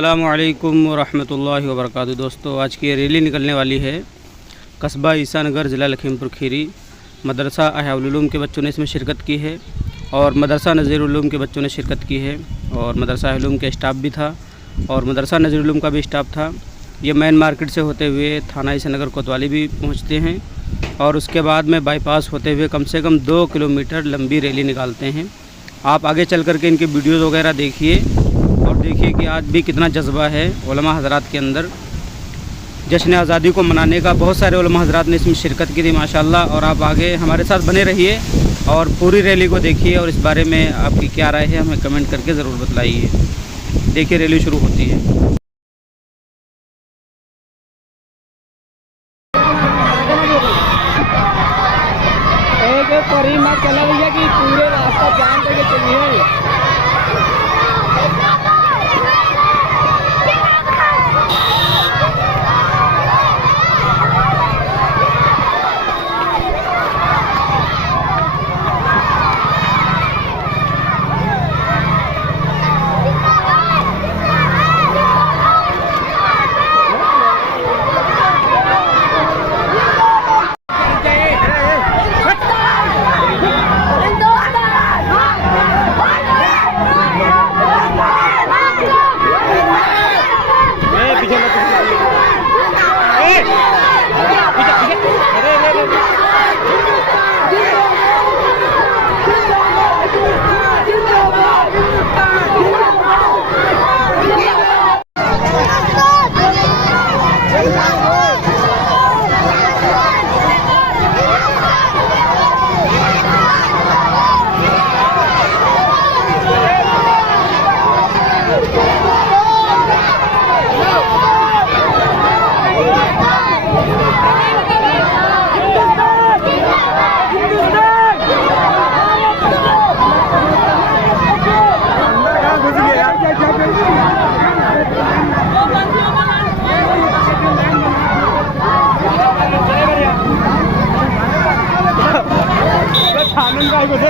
अस्सलामु अलैकुम वरहमतुल्लाहि वबरकातुहू। दोस्तों, आज की ये रैली निकलने वाली है कस्बा ईसानगर, ज़िला लखीमपुर खीरी। मदरसा अहयाउल उलूम के बच्चों ने इसमें शिरकत की है और मदरसा नज़ीरुल उलूम के बच्चों ने शिरकत की है और मदरसा अहयाउल उलूम का स्टाफ भी था और मदरसा नज़ीरुल उलूम का भी स्टाफ था। ये मेन मार्केट से होते हुए थाना ईसानगर कोतवाली भी पहुँचते हैं और उसके बाद में बाईपास होते हुए कम से कम 2 किलोमीटर लंबी रैली निकालते हैं। आप आगे चल कर के इनके वीडियोज़ वगैरह देखिए और देखिए कि आज भी कितना जज्बा है उलमा हज़रात के अंदर। जश्न आज़ादी को मनाने का बहुत सारे उलमा हज़रात ने इसमें शिरकत की थी माशाल्लाह। और आप आगे हमारे साथ बने रहिए और पूरी रैली को देखिए और इस बारे में आपकी क्या राय है हमें कमेंट करके ज़रूर बतलाइए। देखिए रैली शुरू होती है। चला भैया कि पूरे रास्ता जाम करके चलिए।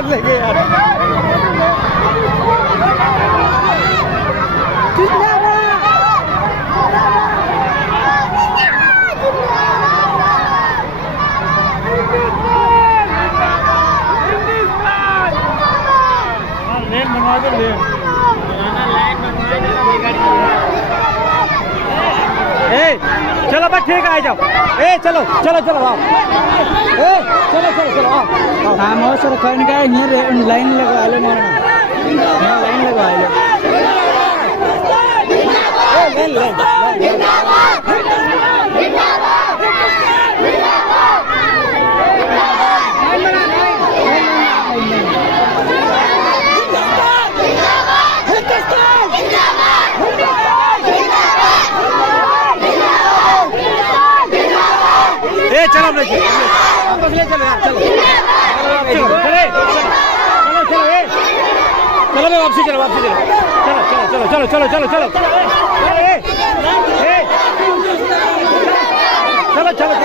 लेंगे यार चलो बस ठीक है, आ जाओ। चलो चलो चलो आओ। चलो चलो चलो आओ। काम हो सर कहीं का लाइन लगवा ले, मारना लाइन लगवा चलो वापस ले चलो यार, चलो चलो चलो वापसी चलो वापसी चलो चलो चलो चलो चलो चलो चलो चलो चलो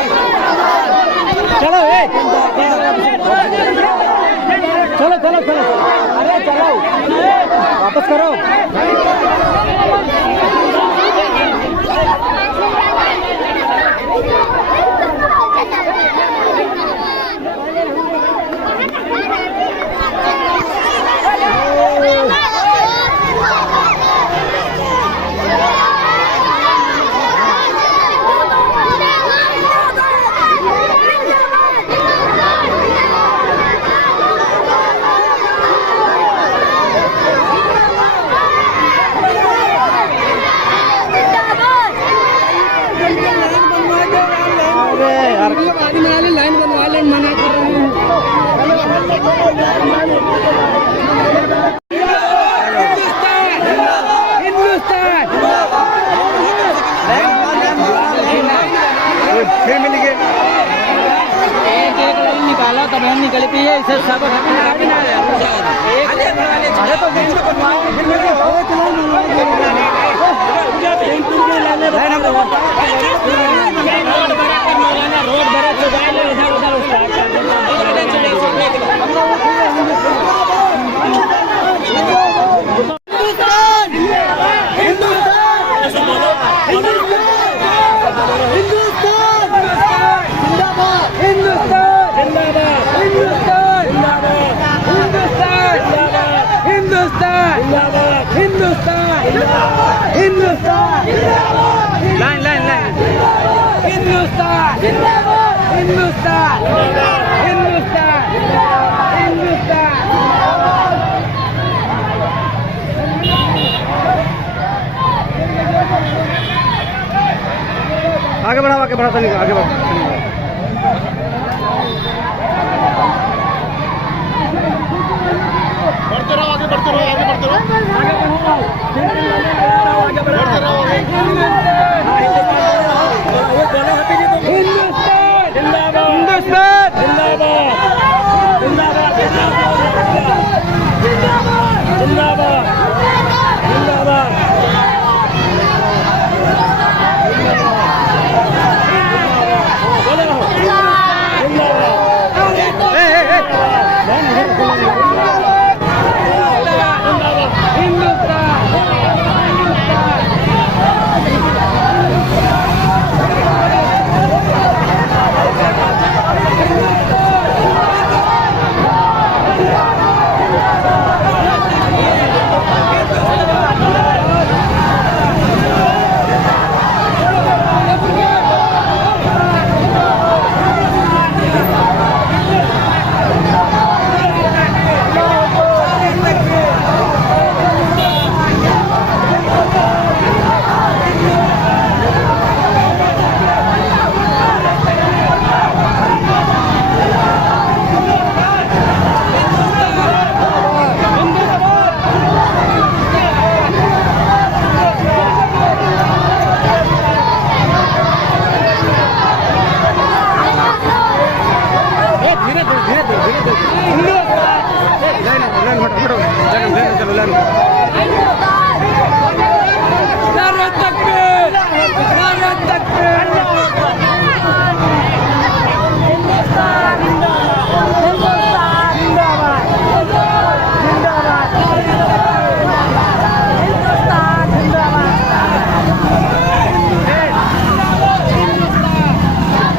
चलो चलो चलो अरे चलो वापस करो। लाइन बनवा ले, मना कर रहे हैं। फिर मिल गए एक लाइन निकाला तब हम निकल पे इसे सब रोड बड़े line line line Hindustan Hindustan Hindustan Hindustan आगे बढ़ाओ नहीं आगे बढ़ो बढ़ते रहो आगे बढ़ते रहो आगे बढ़ते रहो हिंदुस्तान जिंदाबाद जिंदाबाद जिंदाबाद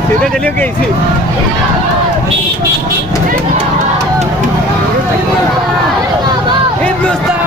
सीधे चलिए कि इसी हिंदुस्तान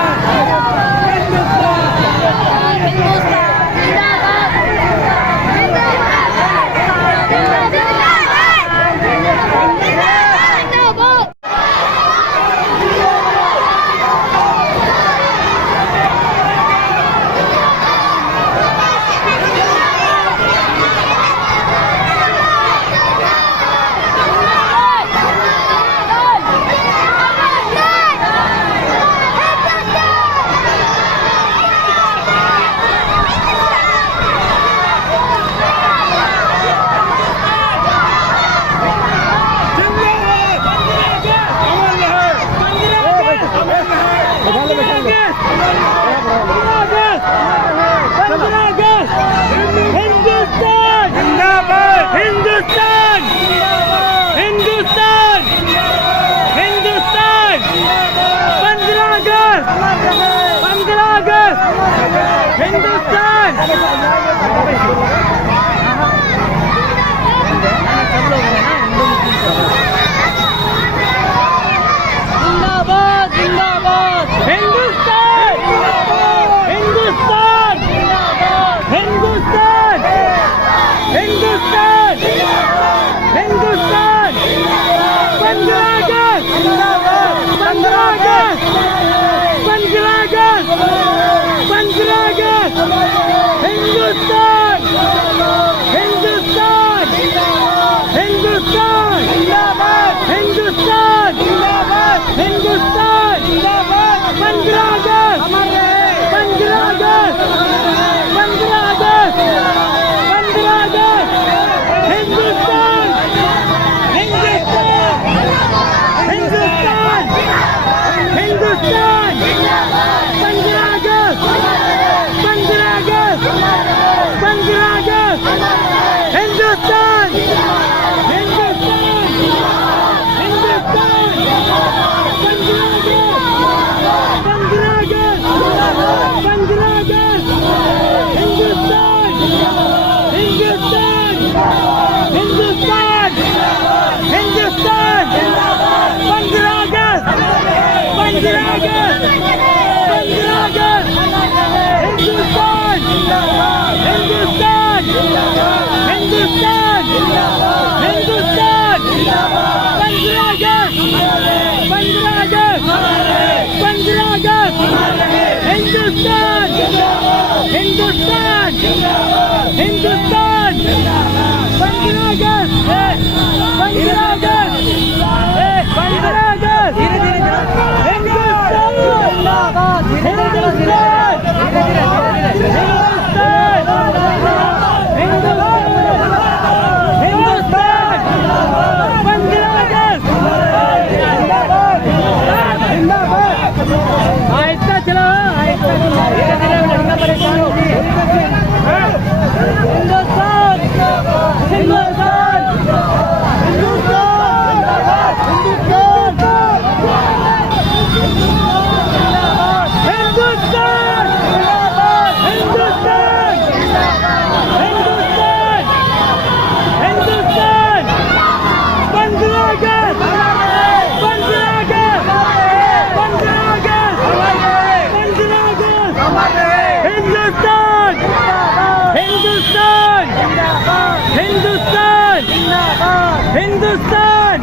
हिंदुस्तान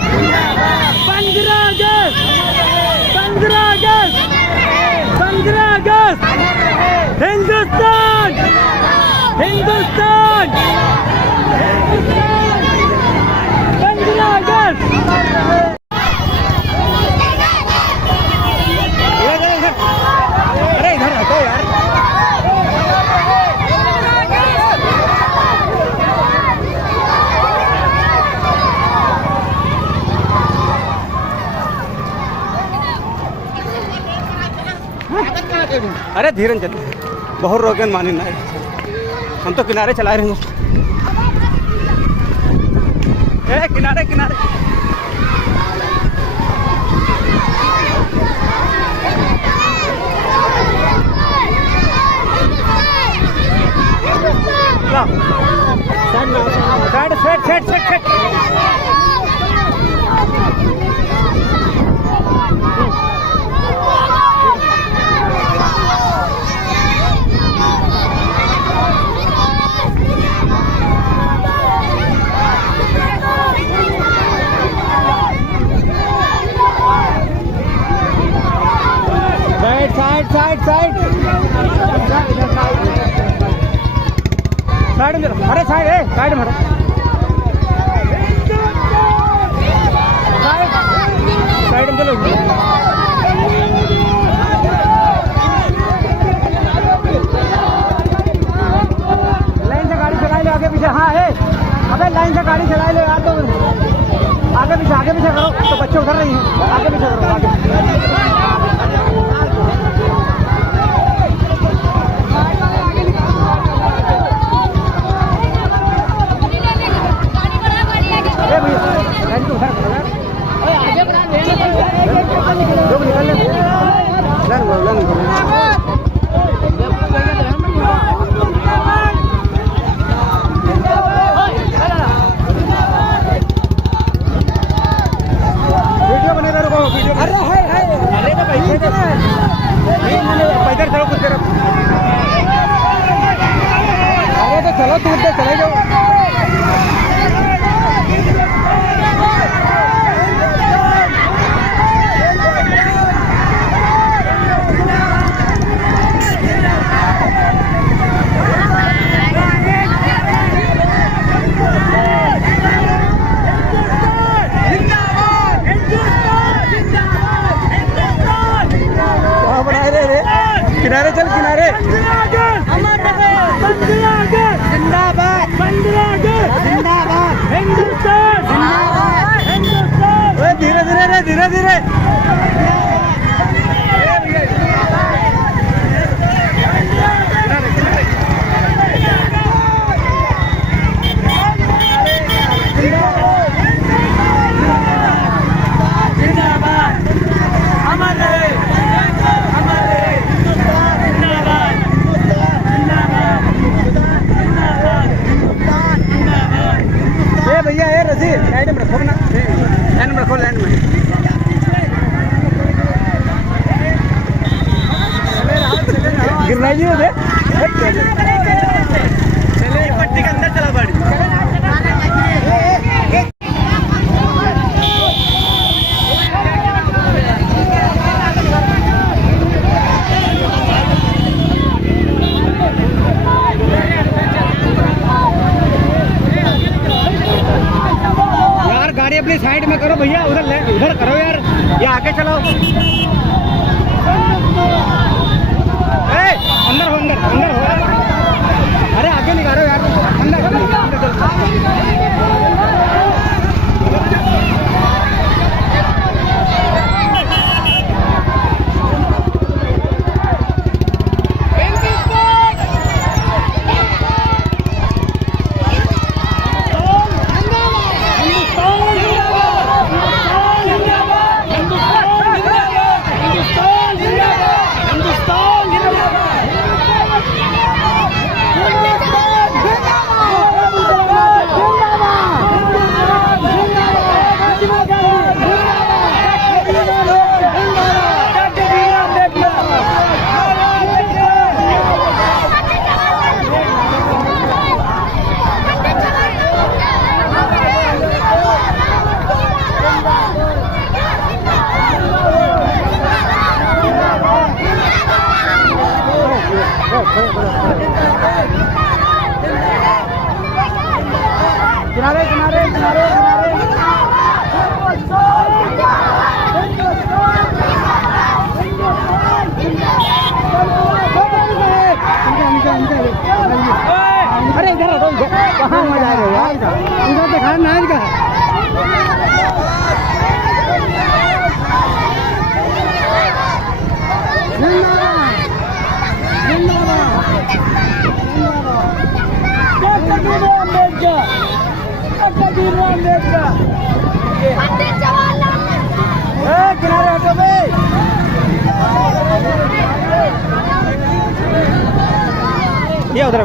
15 अगस्त 15 अगस्त 15 अगस्त हिंदुस्तान हिंदुस्तान 15 अगस्त अरे इधर हटो यार अरे धीरे चल बहुत रोके मानी ना हम तो किनारे चला रहे हैं किनारे किनारे side set set set set side side side side में अरे साइड है साइड में साइड में चलो लाइन से गाड़ी चला लो आगे पीछे हाँ है अबे लाइन से गाड़ी चला लो यार तो आगे पीछे करो तो बच्चे उधर रही हैं आगे पीछे करो आगे चलो तू उधर चले जाओ किनारे चल किनारे जिंदाबाद 15 अगस्त जिंदाबाद हिंदुस्तान जिंदाबाद हिंदुस्तान धीरे धीरे रे धीरे धीरे भैया ये रसी लाइन में रखो ना लाइन में रखो लाइन में गिरना जी चले पट्टी के अंदर चला गाड़ी गाड़ी अपनी साइड में करो भैया उधर करो यार ये आगे चलाओ अंदर हो अंदर अंदर हो अरे आगे निकालो यार अंदर किनारे हटो बे। ये उधर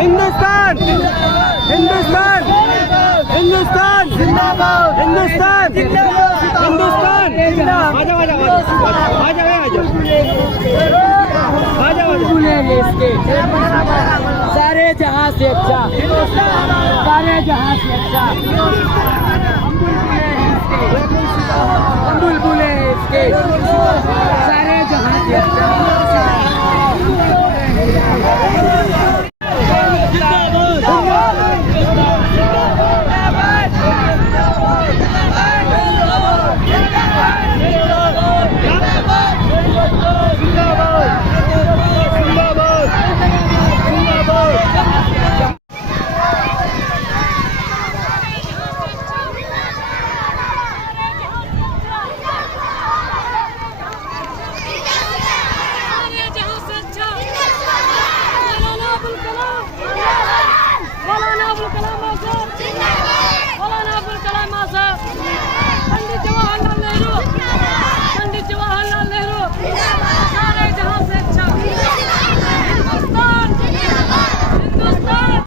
हिंदुस्तान हिंदुस्तान हिंदुस्तान जिंदाबाद हिंदुस्तान हिंदुस्तान आ जाओ सारे जहां से अच्छा सारे जहां से अच्छा